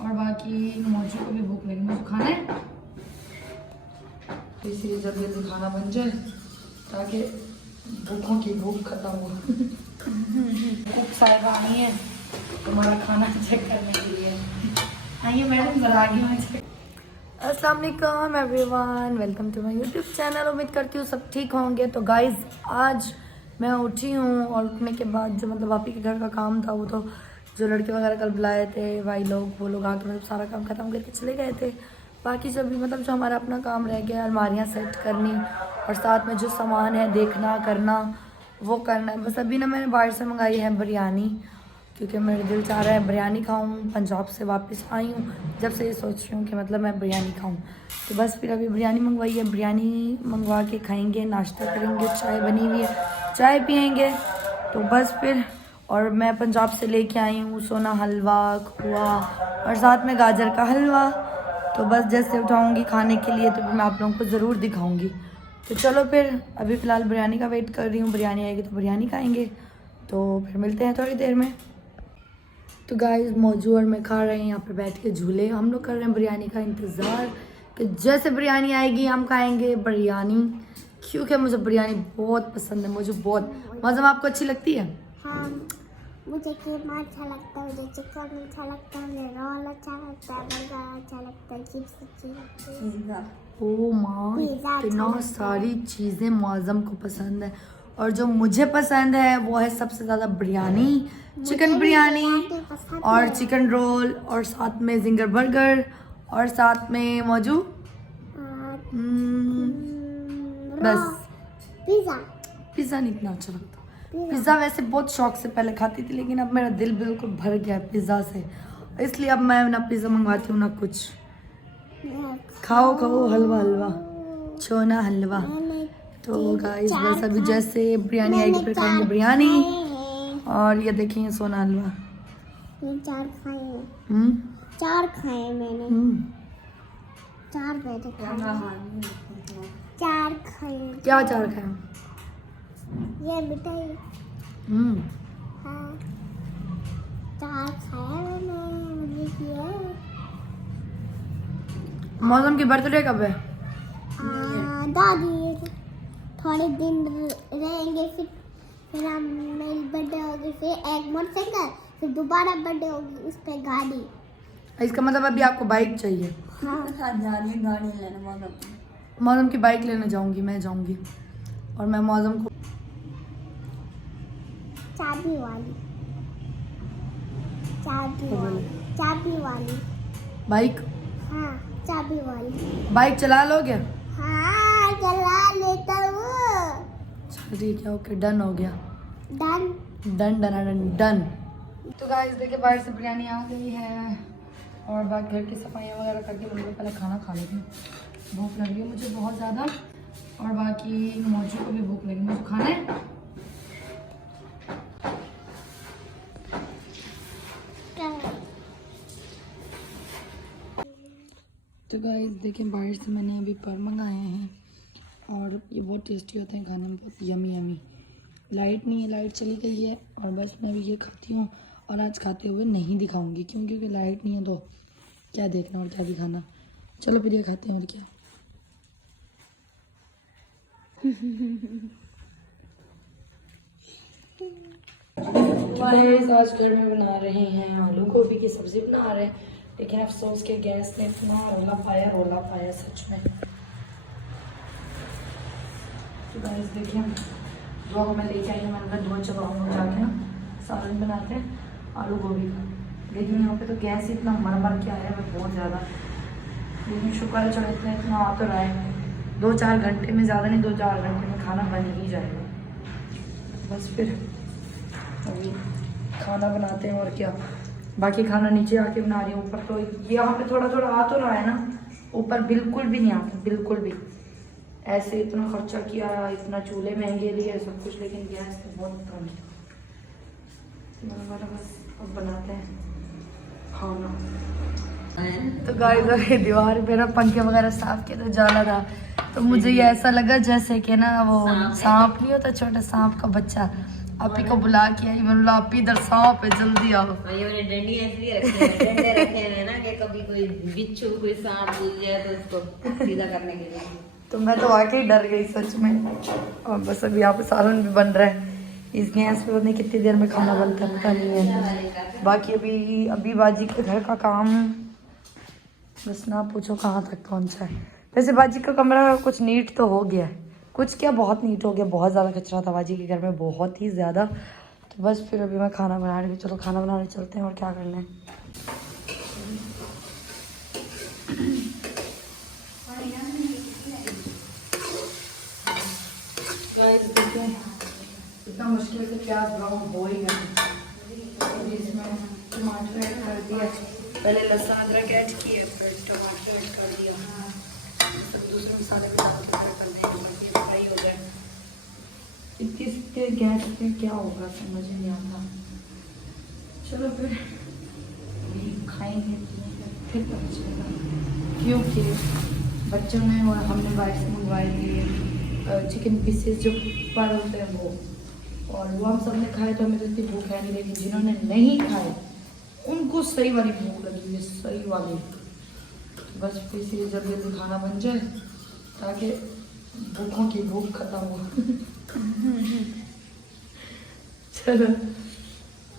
और बाकी मौजू को भी भूख लगी, मुझे खाना है तो इसलिए जल्दी जल्दी खाना बन जाए ताकि भूखों की भूख खत्म हो। कुक साहिबा आई है तुम्हारा खाना चेक करने के लिए। आइए मैडम, बना गई मैं चेक। अस्सलाम वालेकुम everyone, welcome to my YouTube channel. उम्मीद करती हूँ सब ठीक होंगे। तो गाइज़ आज मैं उठी हूँ और उठने के बाद जो मतलब वापी के घर का काम था वो तो जो लड़के वगैरह कल बुलाए थे भाई लोग वो लोग आके मतलब सारा काम ख़त्म करके चले गए थे। बाकी जो भी मतलब जो हमारा अपना काम रह गया, अलमारियाँ सेट करनी और साथ में जो सामान है देखना करना वो करना है। बस अभी ना मैंने बाहर से मंगाई है बिरयानी क्योंकि मेरा दिल चाह रहा है बिरयानी खाऊं। पंजाब से वापस आई हूँ जब से ये सोच रही हूँ कि मतलब मैं बिरयानी खाऊं। तो बस फिर अभी बिरयानी मंगवाई है, बिरयानी मंगवा के खाएंगे, नाश्ता करेंगे, चाय बनी हुई है चाय पियेंगे। तो बस फिर और मैं पंजाब से लेके आई हूँ सोना हलवा, खोआ और साथ में गाजर का हलवा। तो बस जैसे उठाऊँगी खाने के लिए तो फिर मैं आप लोगों को ज़रूर दिखाऊँगी। तो चलो फिर अभी फ़िलहाल बिरयानी का वेट कर रही हूँ, बिरयानी आएगी तो बिरयानी खाएँगे। तो फिर मिलते हैं थोड़ी देर में। तो गाइस मौजू और मैं खा रहे हैं यहाँ पे बैठ के झूले। हम लोग कर रहे हैं बिरयानी का इंतज़ार कि जैसे बिरयानी आएगी हम खाएंगे बिरयानी, क्योंकि मुझे बिरयानी बहुत पसंद है। मुझे बहुत। मौजम आपको अच्छी लगती है? हाँ, मुझे कीमा अच्छा लगता है, मुझे चिकन अच्छा लगता है, मुझे रोल अच्छा लगता है, बर्गर अच्छा लगता है, चिप्स अच्छी लगती है। ओ माँ, पिज़्ज़ा इतना अच्छा सारी चीज़ें मौजम को पसंद है। और जो मुझे पसंद है वो है सबसे ज़्यादा बिरयानी, चिकन बिरयानी और चिकन रोल और साथ में जिंगर बर्गर और साथ में मौजू बस। पिज़्ज़ा पिज़्ज़ा नहीं इतना अच्छा लगता। पिज़्ज़ा वैसे बहुत शौक से पहले खाती थी लेकिन अब मेरा दिल बिल्कुल भर गया है पिज़्ज़ा से, इसलिए अब मैं ना पिज़्ज़ा मंगवाती हूँ ना कुछ। खाओ खाओ हलवा हलवा, छोना हलवा। तो गाइस बस अभी जैसे बिरयानी आएगी फिर खाएंगे बिरयानी। और ये देखिए सोना हलवा। चार खाए हैं। चार खाए हैं मैंने। चार मैंने खाए। चार खाए। क्या चार खाए? ये मिठाई। हाँ, चार खाया मैंने। मौसम की बर्थडे कब है? दादी थोड़े दिन रहेंगे, फिर हम मेरी बर्थडे होगी, फिर एक मोटरसाइकिल, फिर दोबारा बर्थडे होगी उस पे गाड़ी। इसका मतलब अभी आपको बाइक चाहिए? हाँ, गाड़ी लेने मौसम की बाइक लेने जाऊंगी, मैं जाऊंगी और मैं मौसम को चाबी वाली चाबी वाली बाइक। हाँ, चाबी वाली बाइक चला लोगे? हाँ, चला लेता हूँ। चल ठीक है, ओके डन हो गया। Done done done done done. तो गाइस देखिए बाहर से बिरयानी आ गई है और बाकी घर की सफाइयाँ वगैरह करके मुझे पहले खाना खा लेती हूँ। भूख लग रही है मुझे बहुत ज़्यादा और बाकी मौजू को भी भूख लगी, मुझे खाना है। तो गाइस देखिए बाहर से मैंने अभी पर मंगाए हैं और ये बहुत टेस्टी होते हैं खाने में, बहुत यमी यमी। लाइट नहीं है, लाइट चली गई है और बस मैं भी ये खाती हूँ और आज खाते हुए नहीं दिखाऊंगी क्योंकि लाइट नहीं है तो क्या देखना और क्या दिखाना। चलो फिर ये खाते हैं और क्या। आज घर में बना रहे हैं आलू गोभी की सब्जी बना रहे हैं लेकिन अफसोस के गैस ने इतना रोला पाया सच में। तो गाइस देखिए दो मैं लेके आई हूँ, मैंने दो चबाऊँ जाके ना सालन बनाते हैं आलू गोभी का। लेकिन यहाँ पे तो गैस इतना मर के आया है बहुत ज़्यादा, लेकिन शुक्र है चलो इतना आ तो रहा है। 2-4 घंटे में, ज़्यादा नहीं 2-4 घंटे में खाना बन ही जाएगा। बस फिर अभी खाना बनाते हैं और क्या। बाकी खाना नीचे आके बना रही हूँ, ऊपर तो यहाँ पे थोड़ा थोड़ा आ तो रहा है ना, ऊपर बिल्कुल भी नहीं आता, बिल्कुल भी। ऐसे इतना खर्चा किया, इतना चूल्हे महंगे लिए सब कुछ, लेकिन गैस तो बहुत कम है। बस अब बनाते हैं खाना। तो गाइस अभी दीवार पे ना पंखे वगैरह साफ किया तो जाला था, तो मुझे ये ऐसा लगा जैसे कि ना वो सांप नहीं होता छोटा सांप का बच्चा, आप ही को बुला के आई, बोला आप ही इधर सांप है जल्दी आओ। ये मैंने डंडी इसलिए रखे हैं, डंडे रखे हैं ना कि कोई बिच्छू कोई सांप मिल जाए तो उसको सीधा करने के लिए। तो मैं तो वाकई डर गई सच में। और बस अभी यहाँ पे सालन भी बन रहा है। इस गैस पे पता कितनी देर में खाना बनता है पता नहीं है। बाकी अभी बाजी के घर का काम बस ना पूछो कहाँ तक पहुँचा है। वैसे बाजी का कमरा कुछ नीट तो हो गया है, कुछ क्या बहुत नीट हो गया। बहुत ज़्यादा कचरा था बाजी के घर में, बहुत ही ज़्यादा। तो बस फिर अभी मैं खाना बना रही हूँ। चलो खाना बनाने चलते हैं और क्या करना है। इतना मुश्किल से प्याज ब्राउन हो ही गया। इसमें टमाटर ऐड कर दिया, पहले लहसुन अदरक ऐड किए, फिर टमाटर ऐड कर दिया। सब दूसरे मसाले भी कर दें, फ्राई हो जाए। इतने गैस पे क्या होगा समझ नहीं आता। चलो फिर खाएंगे फिर पता चलेगा। क्योंकि बच्चों ने और हमने बाहर से मंगवाए थे चिकन पीसेस जो पर होते हैं वो, और वो हम सब ने खाए तो हमें तो इतनी भूख है नहीं। लेकिन जिन्होंने नहीं खाए उनको सही वाली भूख लगी है, सही वाली। तो बस फिर इसीलिए जल्दी जल्दी खाना बन जाए ताकि भूखों की भूख खत्म हो। चलो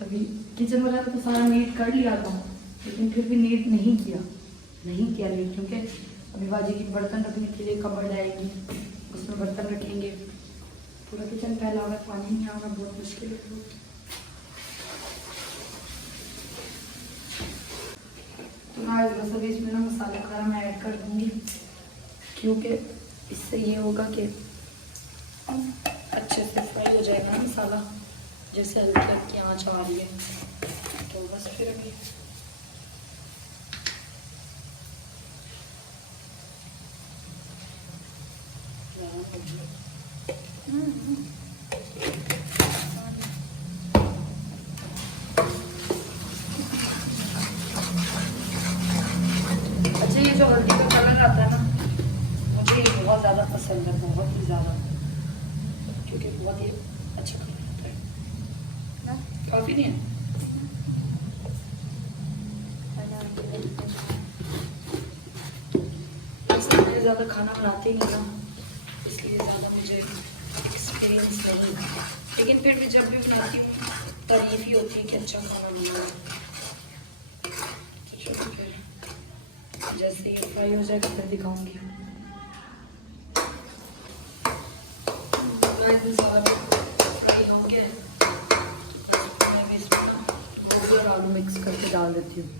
अभी किचन वगैरह तो सारा नीट कर लिया था, लेकिन फिर भी नीट नहीं किया नीट, क्योंकि अभी बाजी की बर्तन रखने के लिए कबर्ड आएगी, उसमें बर्तन रखेंगे। पूरा किचन फैला हुआ, पानी नहीं आना बहुत मुश्किल है। तो मैं बस अभी इसमें ना मसाला वगैरह मैं ऐड कर दूँगी, क्योंकि इससे ये होगा कि अच्छे से फ्राई हो जाएगा मसाला, जैसे हल्की हल्की आँच आ रही है। तो बस फिर अभी अच्छा, ये जो हल्दी का कलर आता है ना, मुझे ये बहुत ज़्यादा पसंद है, बहुत ही ज़्यादा, क्योंकि बहुत ही अच्छा कलर आता है। काफ़ी नहीं है, मैं ज़्यादा खाना बनाती नहीं ना, इसलिए ज़्यादा मुझे एक्सपीरियंस नहीं। लेकिन फिर भी जब भी बनाती हूँ तारीफ ही होती है कि अच्छा खाना बना। तो चलो फिर जैसे ये फ्राई हो जाएगा फिर दिखाऊंगी। फ्राई होंगे मैं इसमें गोभी और आलू मिक्स करके डाल देती हूँ।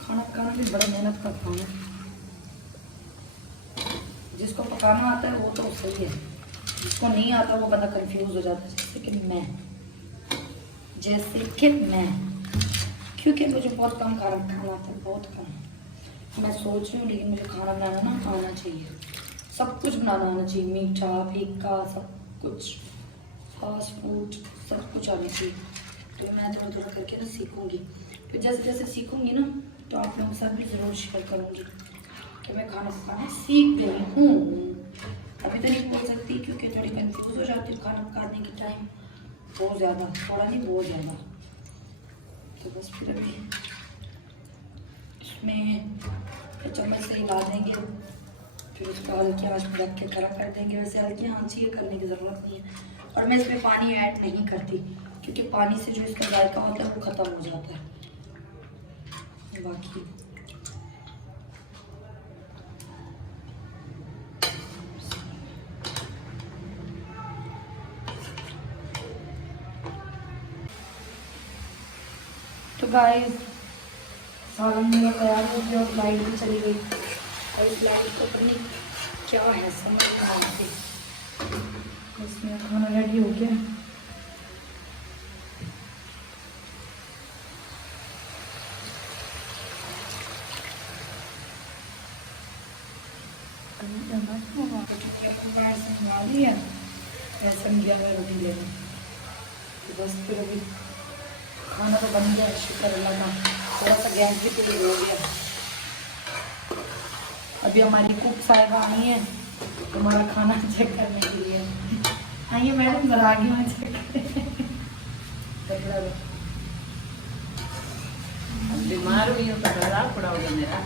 खाना पकाना भी बड़ा मेहनत का काम है। जिसको पकाना आता है वो तो सही है, जिसको नहीं आता वो बंदा कंफ्यूज हो जाता है। जैसे कि मैं क्योंकि मुझे बहुत कम खाना आता है, बहुत कम। मैं सोच रही हूँ, लेकिन मुझे खाना बनाना ना आना चाहिए, सब कुछ बनाना आना चाहिए, मीठा फीका सब कुछ, फास्ट फूड सब कुछ आना चाहिए। तो मैं थोड़ा थोड़ा करके ना सीखूँगी, फिर जैसे जैसे सीखूँगी ना तो आप लोगों के साथ भी ज़रूर शेयर करूँगी कि मैं खाना पकाना सीख गई हूँ। अभी तो नहीं बोल सकती क्योंकि थोड़ी कंफ्यूज हो जाती हूँ खाना पकाने के टाइम, बहुत ज़्यादा, थोड़ा नहीं बहुत ज़्यादा। तो बस फिर अभी इसमें चम्मच से हिला देंगे, फिर उसको हल्की आँच पर रख के खड़ा कर देंगे। वैसे हल्की आँच ये करने की ज़रूरत नहीं है, और मैं इसमें पानी ऐड नहीं करती क्योंकि पानी से जो इसका जायका होता है वो ख़त्म हो जाता है। बाकी तो गाइस सालन मेरा तैयार हो गया और लाइट भी चली गई, और इस लाइट को पता नहीं क्या है समझ नहीं आ रही। इसमें खाना रेडी हो गया। रोटी लेना, बस फिर अभी खाना तो बन गया, शुक्र अल्लाह का। थोड़ा सा गैस भी तेज हो गया। अभी हमारी कुक साहिबा आई है हमारा खाना चेक करने के लिए। आइए मैडम जरा आगे में चेक कपड़ा लो। बीमार हुई हो तो खराब पड़ा होगा मेरा।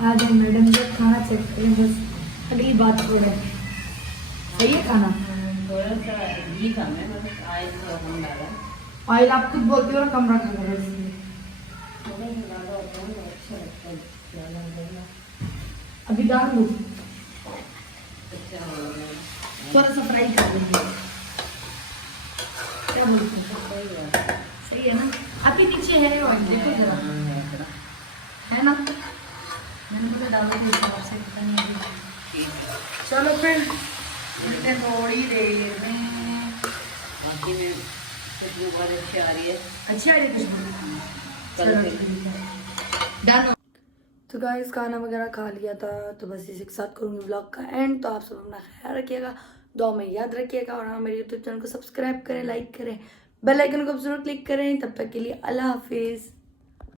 आ जाओ मैडम जब खाना चेक करें बस अगली बात थोड़ा है। सही है खाना? थोड़ा सा घी था मैं बस आयल थोड़ा कम डाला। ऑयल आप खुद बोलती हो ना कम रखा करो इसलिए। थोड़ा सा डाला होता है तो अच्छा लगता है ज्यादा डालना। अभी डाल दो, अच्छा होगा। थोड़ा सा फ्राई कर देंगे। क्या बोलते हो? सही बात है। सही है ना? अभी नीचे है ऑयल देखो जरा, है ना? मैंने तो डालो के हिसाब से पता नहीं अभी। चलो फिर मिलते हैं थोड़ी देर में। बाकी में खुशबू बहुत अच्छी आ रही है। अच्छी आ रही है खुशबू? चलो ठीक है, डन। तो गाइस खाना वगैरह खा लिया था तो बस इसी के साथ करूँगी ब्लॉग का एंड। तो आप सब अपना ख्याल रखिएगा, दुआ में याद रखिएगा और हाँ मेरे यूट्यूब चैनल को सब्सक्राइब करें, लाइक करें, बेल आइकन को जरूर क्लिक करें। तब तक के लिए अल्लाह हाफिज़।